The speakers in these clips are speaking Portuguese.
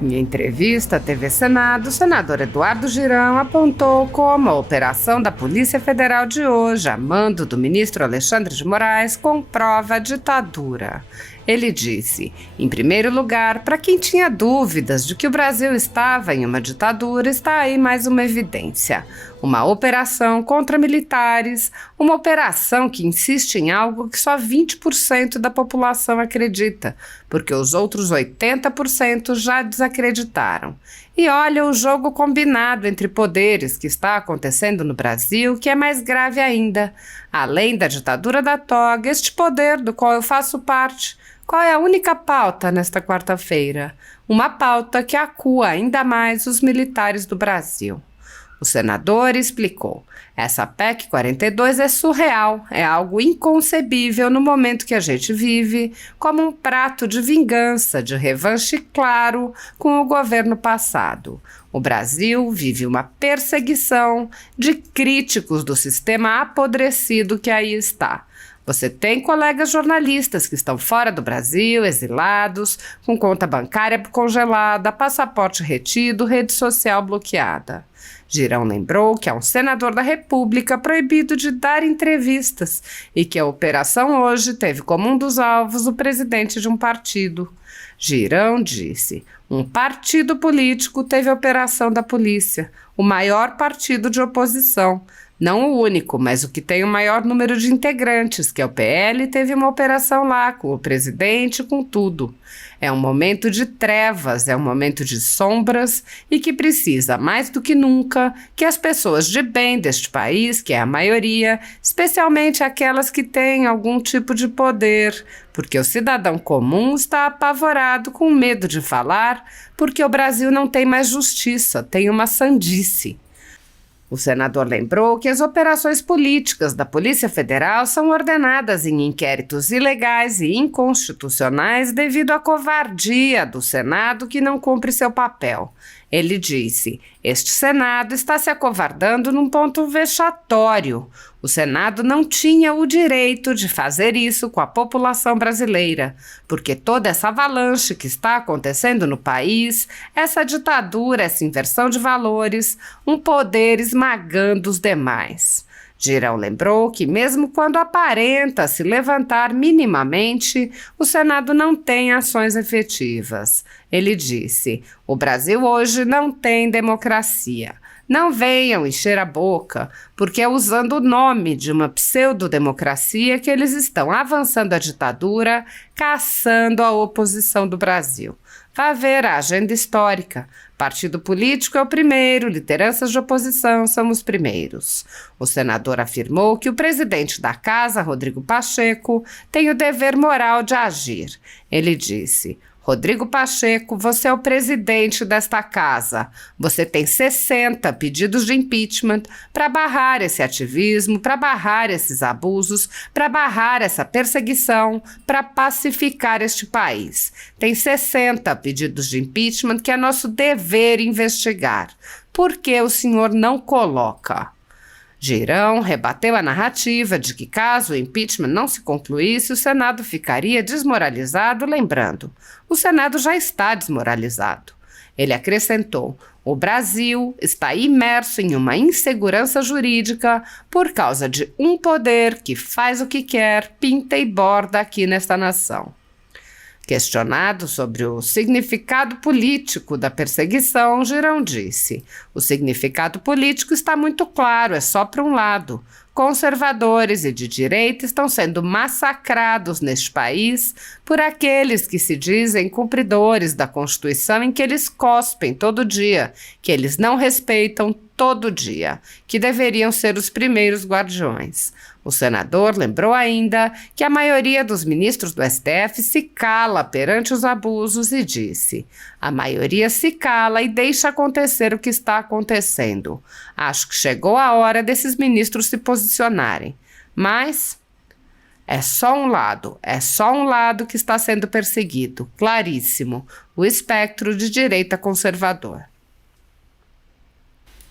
Em entrevista à TV Senado, o senador Eduardo Girão apontou como a operação da Polícia Federal de hoje, a mando do ministro Alexandre de Moraes, comprova a ditadura. Ele disse, em primeiro lugar, para quem tinha dúvidas de que o Brasil estava em uma ditadura, está aí mais uma evidência. Uma operação contra militares, uma operação que insiste em algo que só 20% da população acredita, porque os outros 80% já desacreditaram. E olha o jogo combinado entre poderes que está acontecendo no Brasil, que é mais grave ainda. Além da ditadura da toga, este poder do qual eu faço parte, qual é a única pauta nesta quarta-feira? Uma pauta que acua ainda mais os militares do Brasil. O senador explicou, essa PEC 42 é surreal, é algo inconcebível no momento que a gente vive, como um prato de vingança, de revanche claro com o governo passado. O Brasil vive uma perseguição de críticos do sistema apodrecido que aí está. Você tem colegas jornalistas que estão fora do Brasil, exilados, com conta bancária congelada, passaporte retido, rede social bloqueada. Girão lembrou que há um senador da República proibido de dar entrevistas e que a operação hoje teve como um dos alvos o presidente de um partido. Girão disse, um partido político teve a operação da polícia, o maior partido de oposição. Não o único, mas o que tem o maior número de integrantes, que é o PL, teve uma operação lá, com o presidente, com tudo. É um momento de trevas, é um momento de sombras e que precisa, mais do que nunca, que as pessoas de bem deste país, que é a maioria, especialmente aquelas que têm algum tipo de poder, porque o cidadão comum está apavorado, com medo de falar, porque o Brasil não tem mais justiça, tem uma sandice. O senador lembrou que as operações políticas da Polícia Federal são ordenadas em inquéritos ilegais e inconstitucionais devido à covardia do Senado que não cumpre seu papel. Ele disse, este Senado está se acovardando num ponto vexatório. O Senado não tinha o direito de fazer isso com a população brasileira, porque toda essa avalanche que está acontecendo no país, essa ditadura, essa inversão de valores, um poder esmagando os demais. Girão lembrou que mesmo quando aparenta se levantar minimamente, o Senado não tem ações efetivas. Ele disse, o Brasil hoje não tem democracia. Não venham encher a boca, porque é usando o nome de uma pseudodemocracia que eles estão avançando a ditadura, caçando a oposição do Brasil. Vá ver a agenda histórica. Partido político é o primeiro, lideranças de oposição são os primeiros. O senador afirmou que o presidente da casa, Rodrigo Pacheco, tem o dever moral de agir. Ele disse, Rodrigo Pacheco, você é o presidente desta casa. Você tem 60 pedidos de impeachment para barrar esse ativismo, para barrar esses abusos, para barrar essa perseguição, para pacificar este país. Tem 60 pedidos de impeachment que é nosso dever investigar. Por que o senhor não coloca? Girão rebateu a narrativa de que, caso o impeachment não se concluísse, o Senado ficaria desmoralizado, lembrando, o Senado já está desmoralizado. Ele acrescentou, o Brasil está imerso em uma insegurança jurídica por causa de um poder que faz o que quer, pinta e borda aqui nesta nação. Questionado sobre o significado político da perseguição, Girão disse, o significado político está muito claro, é só para um lado. Conservadores e de direita estão sendo massacrados neste país por aqueles que se dizem cumpridores da Constituição em que eles cospem todo dia, que eles não respeitam todo dia, que deveriam ser os primeiros guardiões. O senador lembrou ainda que a maioria dos ministros do STF se cala perante os abusos e disse, a maioria se cala e deixa acontecer o que está acontecendo. Acho que chegou a hora desses ministros se posicionarem. Mas é só um lado que está sendo perseguido, claríssimo, o espectro de direita conservador.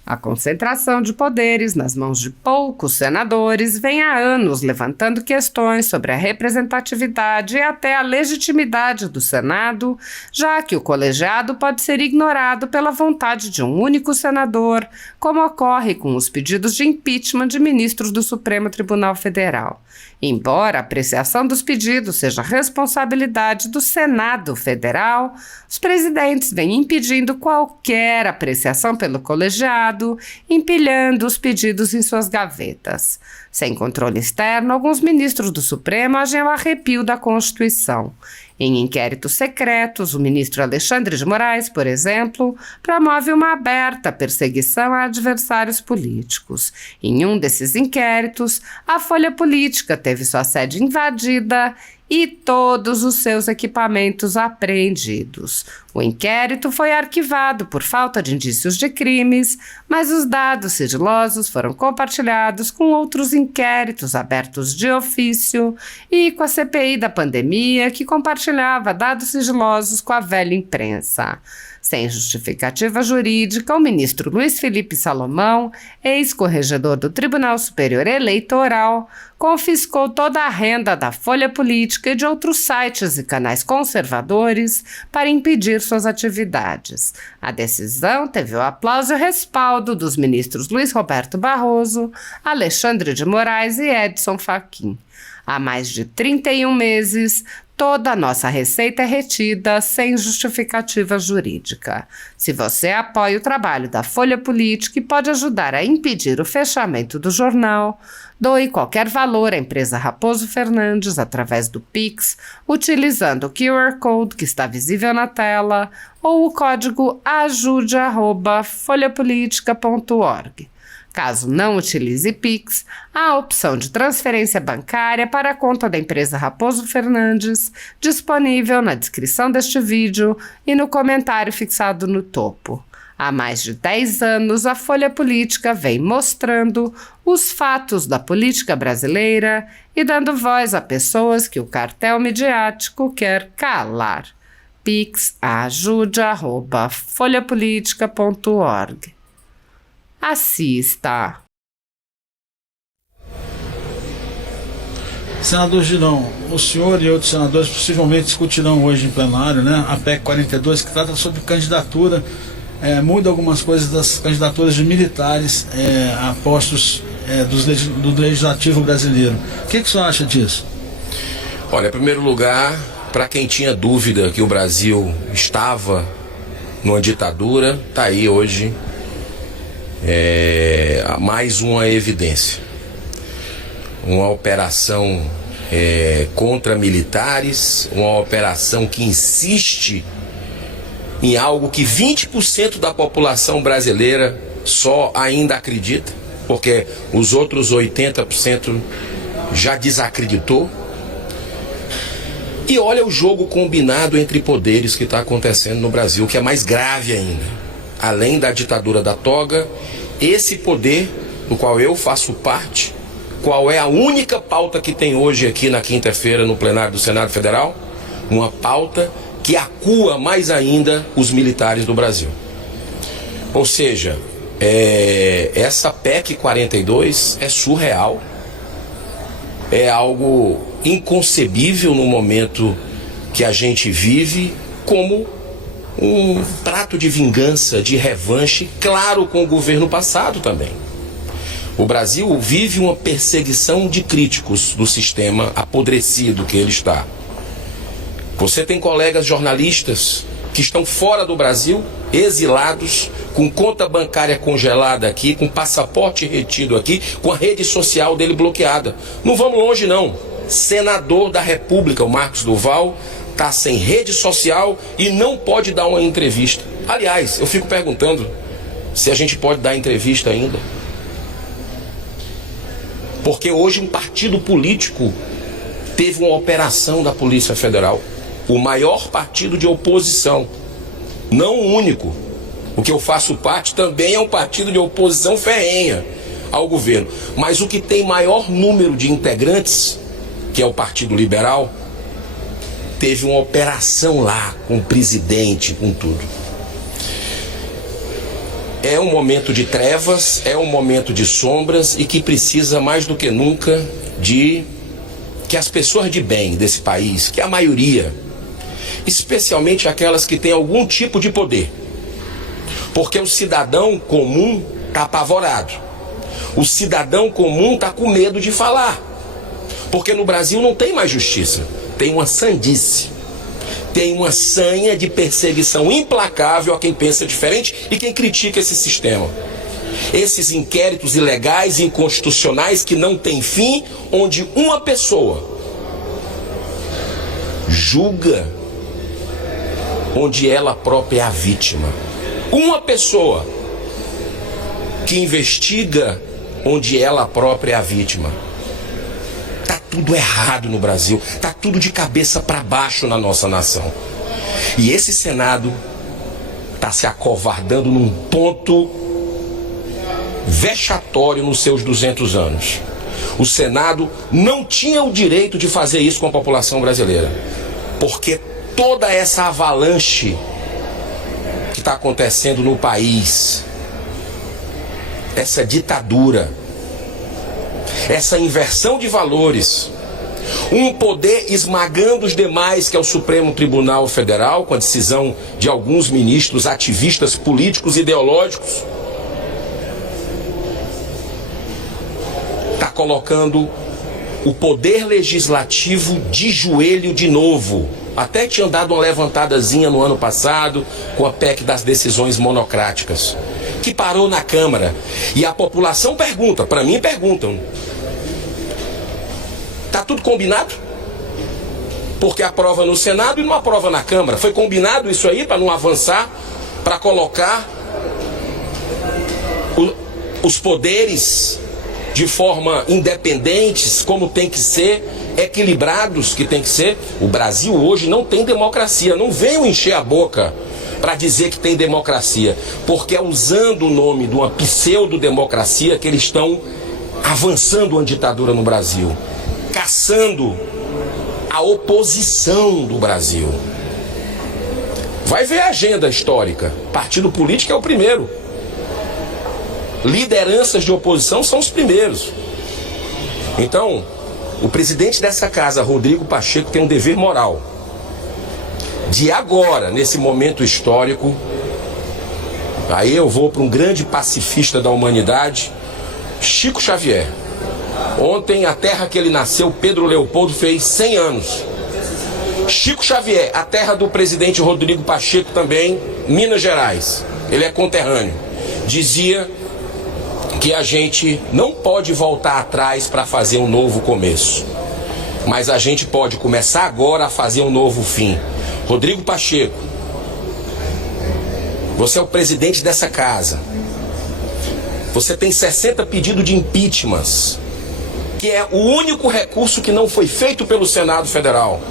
A concentração de poderes nas mãos de poucos senadores vem há anos levantando questões sobre a representatividade e até a legitimidade do Senado, já que o colegiado pode ser ignorado pela vontade de um único senador, como ocorre com os pedidos de impeachment de ministros do Supremo Tribunal Federal. Embora a apreciação dos pedidos seja responsabilidade do Senado Federal, os presidentes vêm impedindo qualquer apreciação pelo colegiado, empilhando os pedidos em suas gavetas. Sem controle externo, alguns ministros do Supremo agem ao arrepio da Constituição. Em inquéritos secretos, o ministro Alexandre de Moraes, por exemplo, promove uma aberta perseguição a adversários políticos. Em um desses inquéritos, a Folha Política teve sua sede invadida e todos os seus equipamentos apreendidos. O inquérito foi arquivado por falta de indícios de crimes, mas os dados sigilosos foram compartilhados com outros inquéritos abertos de ofício e com a CPI da pandemia, que compartilhava dados sigilosos com a velha imprensa. Sem justificativa jurídica, o ministro Luiz Felipe Salomão, ex-corregedor do Tribunal Superior Eleitoral, confiscou toda a renda da Folha Política e de outros sites e canais conservadores para impedir suas atividades. A decisão teve o aplauso e respaldo dos ministros Luiz Roberto Barroso, Alexandre de Moraes e Edson Fachin. Há mais de 31 meses, toda a nossa receita é retida sem justificativa jurídica. Se você apoia o trabalho da Folha Política e pode ajudar a impedir o fechamento do jornal, doe qualquer valor à empresa Raposo Fernandes através do Pix, utilizando o QR Code que está visível na tela ou o código ajude@folhapolitica.org. Caso não utilize Pix, há a opção de transferência bancária para a conta da empresa Raposo Fernandes, disponível na descrição deste vídeo e no comentário fixado no topo. Há mais de 10 anos, a Folha Política vem mostrando os fatos da política brasileira e dando voz a pessoas que o cartel midiático quer calar. Pix ajude@folhapolitica.org. Assista. Senador Girão, o senhor e outros senadores possivelmente discutirão hoje em plenário, né, a PEC 42, que trata sobre candidatura, muda algumas coisas das candidaturas de militares a postos do Legislativo brasileiro. O que o senhor acha disso? Olha, em primeiro lugar, para quem tinha dúvida que o Brasil estava numa ditadura, está aí hoje mais uma evidência. Uma operação contra militares, uma operação que insiste em algo que 20% da população brasileira só ainda acredita, porque os outros 80% já desacreditou. E olha o jogo combinado entre poderes que está acontecendo no Brasil, que é mais grave ainda. Além da ditadura da toga, esse poder do qual eu faço parte, qual é a única pauta que tem hoje aqui na quinta-feira no plenário do Senado Federal? Uma pauta que acua mais ainda os militares do Brasil. Ou seja, essa PEC 42 é surreal, é algo inconcebível no momento que a gente vive, como um prato de vingança, de revanche, claro, com o governo passado também. O Brasil vive uma perseguição de críticos do sistema apodrecido que ele está. Você tem colegas jornalistas que estão fora do Brasil, exilados, com conta bancária congelada aqui, com passaporte retido aqui, com a rede social dele bloqueada. Não vamos longe não. Senador da República, o Marcos Duval, está sem rede social e não pode dar uma entrevista. Aliás, eu fico perguntando se a gente pode dar entrevista ainda. Porque hoje um partido político teve uma operação da Polícia Federal. O maior partido de oposição, não o único. O que eu faço parte também é um partido de oposição ferrenha ao governo. Mas o que tem maior número de integrantes, que é o Partido Liberal, teve uma operação lá com o presidente, com tudo. é um momento de trevas, é um momento de sombras e que precisa mais do que nunca de que as pessoas de bem desse país, que a maioria, especialmente aquelas que têm algum tipo de poder, porque o cidadão comum está apavorado, o cidadão comum está com medo de falar, porque no Brasil não tem mais justiça, tem uma sandice, tem uma sanha de perseguição implacável a quem pensa diferente e quem critica esse sistema. Esses inquéritos ilegais e inconstitucionais que não têm fim, onde uma pessoa julga onde ela própria é a vítima. Uma pessoa que investiga onde ela própria é a vítima. Tá tudo errado no Brasil, tá tudo de cabeça para baixo na nossa nação. E esse Senado tá se acovardando num ponto vexatório nos seus 200 anos. O Senado não tinha o direito de fazer isso com a população brasileira, porque toda essa avalanche que está acontecendo no país, essa ditadura, essa inversão de valores, um poder esmagando os demais, que é o Supremo Tribunal Federal, com a decisão de alguns ministros ativistas políticos ideológicos, está colocando o poder legislativo de joelho de novo. Até tinha dado uma levantadazinha no ano passado com a PEC das decisões monocráticas, que parou na Câmara. E a população pergunta, para mim perguntam, tá tudo combinado? Porque aprova no Senado e não aprova na Câmara. Foi combinado isso aí para não avançar, para colocar os poderes de forma independentes, como tem que ser, equilibrados que tem que ser. O Brasil hoje não tem democracia. Não venham encher a boca para dizer que tem democracia, porque é usando o nome de uma pseudo-democracia que eles estão avançando uma ditadura no Brasil, caçando a oposição do Brasil. Vai ver a agenda histórica. Partido político é o primeiro. Lideranças de oposição são os primeiros. Então, o presidente dessa casa, Rodrigo Pacheco, tem um dever moral de agora, nesse momento histórico, aí eu vou para um grande pacifista da humanidade, Chico Xavier. Ontem, a terra que ele nasceu, Pedro Leopoldo, fez 100 anos. Chico Xavier, a terra do presidente Rodrigo Pacheco também, Minas Gerais. Ele é conterrâneo. Dizia que a gente não pode voltar atrás para fazer um novo começo, mas a gente pode começar agora a fazer um novo fim. Rodrigo Pacheco, você é o presidente dessa casa. Você tem 60 pedidos de impeachments, que é o único recurso que não foi feito pelo Senado Federal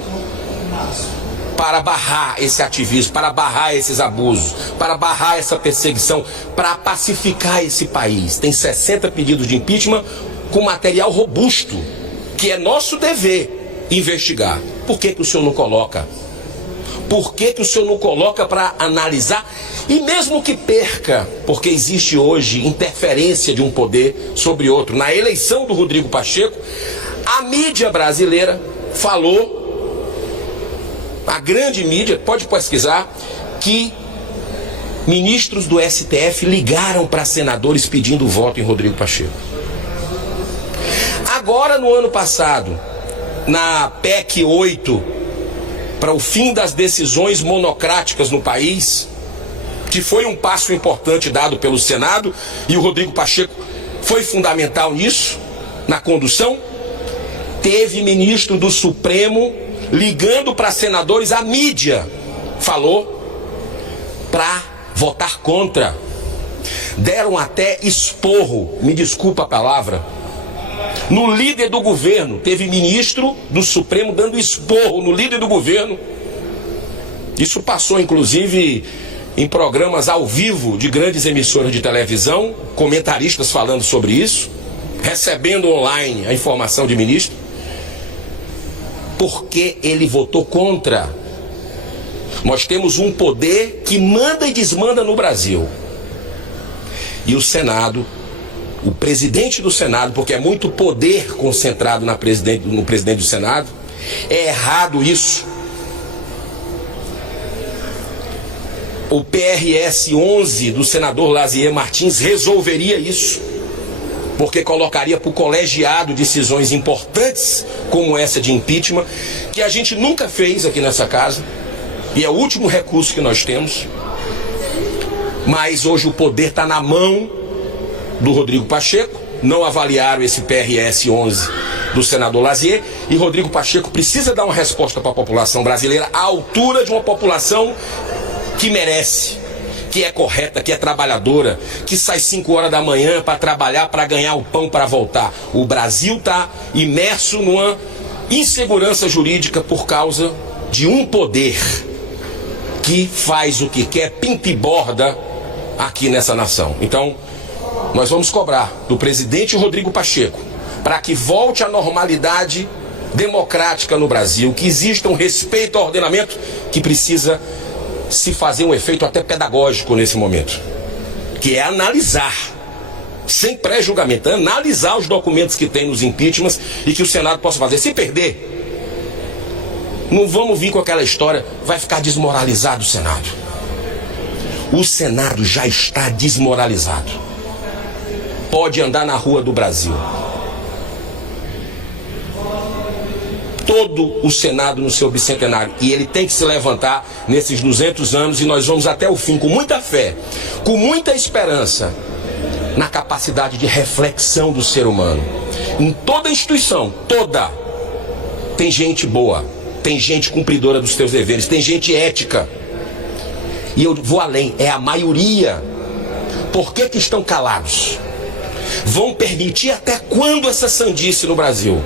para barrar esse ativismo, para barrar esses abusos, para barrar essa perseguição, para pacificar esse país. Tem 60 pedidos de impeachment com material robusto, que é nosso dever investigar. Por que o senhor não coloca? Por que o senhor não coloca para analisar? E mesmo que perca, porque existe hoje interferência de um poder sobre outro. Na eleição do Rodrigo Pacheco, a mídia brasileira falou, a grande mídia, pode pesquisar, que ministros do STF ligaram para senadores pedindo voto em Rodrigo Pacheco. Agora, no ano passado, na PEC 8, para o fim das decisões monocráticas no país, que foi um passo importante dado pelo Senado, e o Rodrigo Pacheco foi fundamental nisso, na condução, teve ministro do Supremo ligando para senadores, a mídia falou, para votar contra. Deram até esporro, me desculpa a palavra, no líder do governo. Teve ministro do Supremo dando esporro no líder do governo. Isso passou inclusive em programas ao vivo de grandes emissoras de televisão, comentaristas falando sobre isso, recebendo online a informação de ministro. Porque ele votou contra. Nós temos um poder que manda e desmanda no Brasil. E o Senado, o presidente do Senado, porque é muito poder concentrado no presidente do Senado, é errado isso. O PRS 11 do senador Lazier Martins resolveria isso, porque colocaria para o colegiado decisões importantes como essa de impeachment, que a gente nunca fez aqui nessa casa, e é o último recurso que nós temos. Mas hoje o poder está na mão do Rodrigo Pacheco. Não avaliaram esse PRS 11 do senador Lazier, e Rodrigo Pacheco precisa dar uma resposta para a população brasileira à altura de uma população que merece, que é correta, que é trabalhadora, que sai 5 horas da manhã para trabalhar, para ganhar o pão, para voltar. O Brasil está imerso numa insegurança jurídica por causa de um poder que faz o que quer, pinta e borda aqui nessa nação. Então, nós vamos cobrar do presidente Rodrigo Pacheco para que volte à normalidade democrática no Brasil, que exista um respeito ao ordenamento, que precisa se fazer um efeito até pedagógico nesse momento, que é analisar, sem pré-julgamento, analisar os documentos que tem nos impeachments e que o Senado possa fazer. Se perder, não vamos vir com aquela história, vai ficar desmoralizado o Senado. O Senado já está desmoralizado. Pode andar na rua do Brasil. Todo o Senado no seu bicentenário, e ele tem que se levantar nesses 200 anos, e nós vamos até o fim com muita fé, com muita esperança na capacidade de reflexão do ser humano. Em toda instituição, toda, tem gente boa, tem gente cumpridora dos seus deveres, tem gente ética. E eu vou além, é a maioria. Por que que estão calados? Vão permitir até quando essa sandice no Brasil?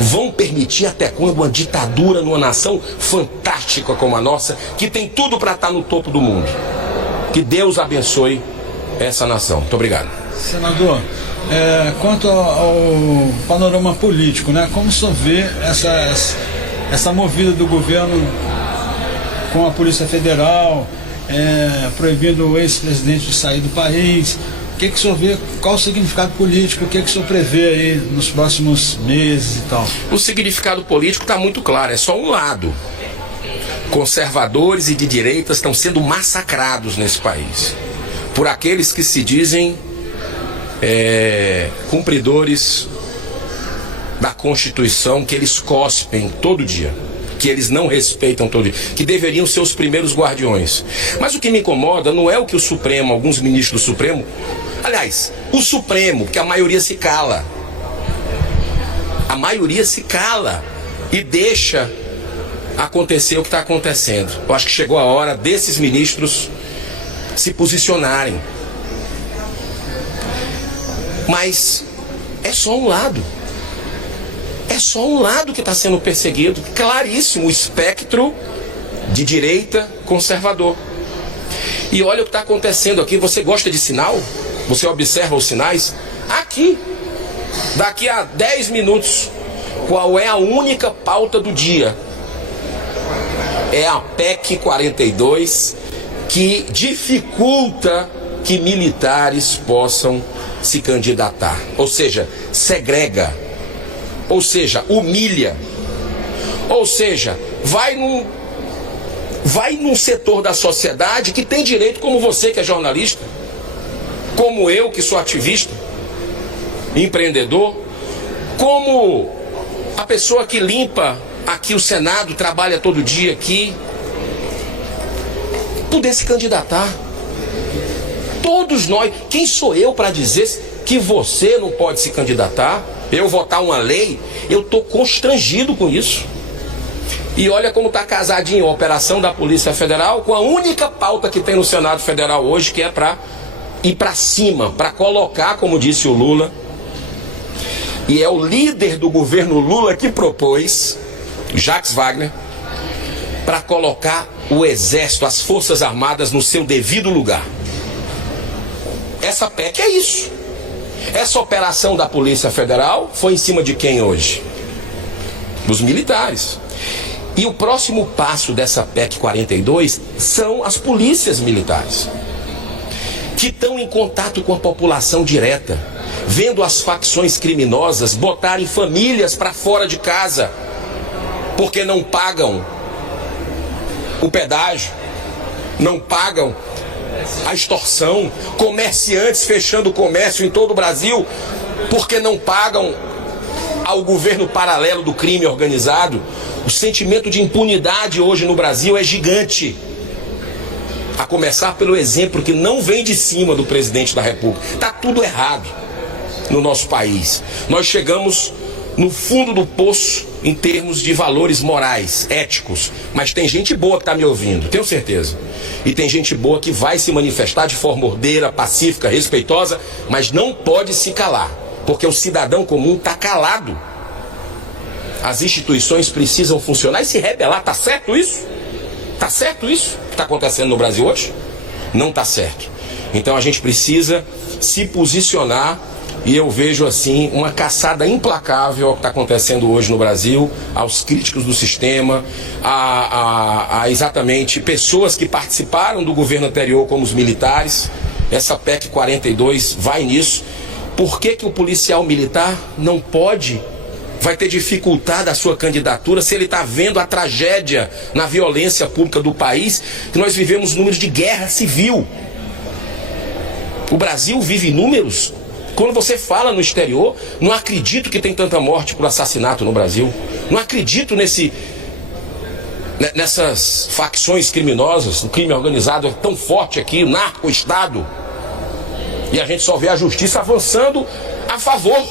Vão permitir até quando uma ditadura numa nação fantástica como a nossa, que tem tudo para estar no topo do mundo? Que Deus abençoe essa nação. Muito obrigado. Senador, quanto ao panorama político, né? Como o senhor vê essa movida do governo com a Polícia Federal, proibindo o ex-presidente de sair do país? O que o senhor vê, qual o significado político, o que o senhor prevê aí nos próximos meses e tal? O significado político está muito claro, é só um lado. Conservadores e de direita estão sendo massacrados nesse país por aqueles que se dizem cumpridores da Constituição, que eles cospem todo dia, que eles não respeitam todo dia, que deveriam ser os primeiros guardiões. Mas o que me incomoda não é o que o Supremo, alguns ministros do Supremo, aliás, o Supremo, que a maioria se cala. A maioria se cala e deixa acontecer o que está acontecendo. Eu acho que chegou a hora desses ministros se posicionarem. Mas é só um lado. É só um lado que está sendo perseguido. Claríssimo, o espectro de direita conservador. E olha o que está acontecendo aqui. Você gosta de sinal? Você observa os sinais? Aqui, daqui a 10 minutos, qual é a única pauta do dia? É a PEC 42, que dificulta que militares possam se candidatar. Ou seja, segrega. Ou seja, humilha. Ou seja, vai num setor da sociedade que tem direito, como você que é jornalista, como eu que sou ativista, empreendedor, como a pessoa que limpa aqui o Senado, trabalha todo dia aqui, poder se candidatar. Todos nós, quem sou eu para dizer que você não pode se candidatar? Eu votar uma lei, eu estou constrangido com isso. E olha como está casadinho a operação da Polícia Federal com a única pauta que tem no Senado Federal hoje, que é para ir para cima, para colocar, como disse o Lula, e é o líder do governo Lula que propôs, Jacques Wagner, para colocar o Exército, as Forças Armadas no seu devido lugar. Essa PEC é isso. Essa operação da Polícia Federal foi em cima de quem hoje? Dos militares. E o próximo passo dessa PEC 42 são as polícias militares. que estão em contato com a população direta, vendo as facções criminosas botarem famílias para fora de casa, porque não pagam o pedágio, não pagam a extorsão, comerciantes fechando o comércio em todo o Brasil, porque não pagam ao governo paralelo do crime organizado. O sentimento de impunidade hoje no Brasil é gigante. A começar pelo exemplo que não vem de cima do presidente da República. Está tudo errado no nosso país. Nós chegamos no fundo do poço em termos de valores morais, éticos. Mas tem gente boa que está me ouvindo, tenho certeza. E tem gente boa que vai se manifestar de forma ordeira, pacífica, respeitosa, mas não pode se calar, porque o cidadão comum está calado. As instituições precisam funcionar e se rebelar. Tá certo isso? Tá certo isso que está acontecendo no Brasil hoje? Não tá certo. Então a gente precisa se posicionar, e eu vejo assim uma caçada implacável ao que está acontecendo hoje no Brasil, aos críticos do sistema, a exatamente pessoas que participaram do governo anterior, como os militares. Essa PEC 42 vai nisso. Por que o policial militar não pode, vai ter dificuldade a sua candidatura se ele está vendo a tragédia na violência pública do país, que nós vivemos números de guerra civil. O Brasil vive números. Quando você fala no exterior, não acredito que tem tanta morte por assassinato no Brasil. Não acredito nessas facções criminosas. O crime organizado é tão forte aqui, o narco-estado. E a gente só vê a justiça avançando a favor,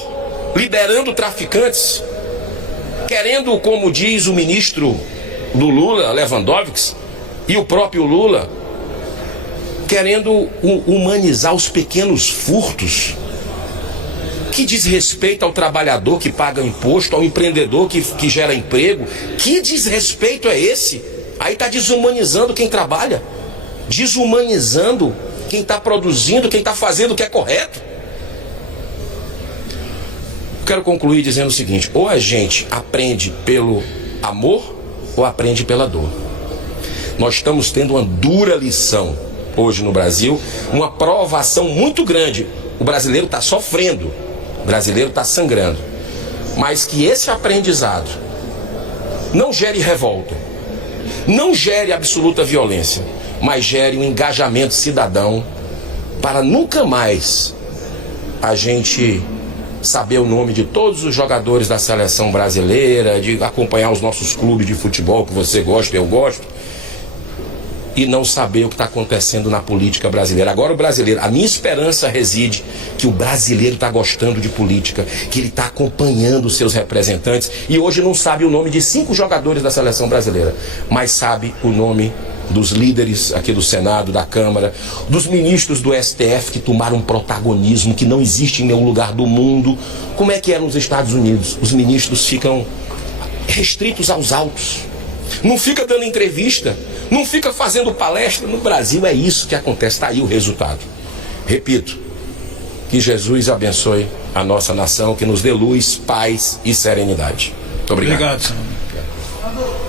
liberando traficantes, querendo, como diz o ministro do Lula, Lewandowski, e o próprio Lula, querendo humanizar os pequenos furtos. Que diz respeito ao trabalhador que paga imposto, ao empreendedor que gera emprego. Que desrespeito é esse? Aí está desumanizando quem trabalha, desumanizando quem está produzindo, quem está fazendo o que é correto. Quero concluir dizendo o seguinte: ou a gente aprende pelo amor ou aprende pela dor. Nós estamos tendo uma dura lição hoje no Brasil, uma provação muito grande. O brasileiro está sofrendo, o brasileiro está sangrando, mas que esse aprendizado não gere revolta, não gere absoluta violência, mas gere um engajamento cidadão para nunca mais a gente saber o nome de todos os jogadores da seleção brasileira, de acompanhar os nossos clubes de futebol que você gosta, eu gosto, e não saber o que está acontecendo na política brasileira. Agora o brasileiro, a minha esperança reside que o brasileiro está gostando de política, que ele está acompanhando os seus representantes, e hoje não sabe o nome de 5 jogadores da seleção brasileira, mas sabe o nome dos líderes aqui do Senado, da Câmara, dos ministros do STF que tomaram um protagonismo que não existe em nenhum lugar do mundo. Como é que é nos Estados Unidos? Os ministros ficam restritos aos autos, não fica dando entrevista, não fica fazendo palestra. No Brasil é isso que acontece, está aí o resultado. Repito, que Jesus abençoe a nossa nação, que nos dê luz, paz e serenidade. Muito obrigado. Obrigado, senhor.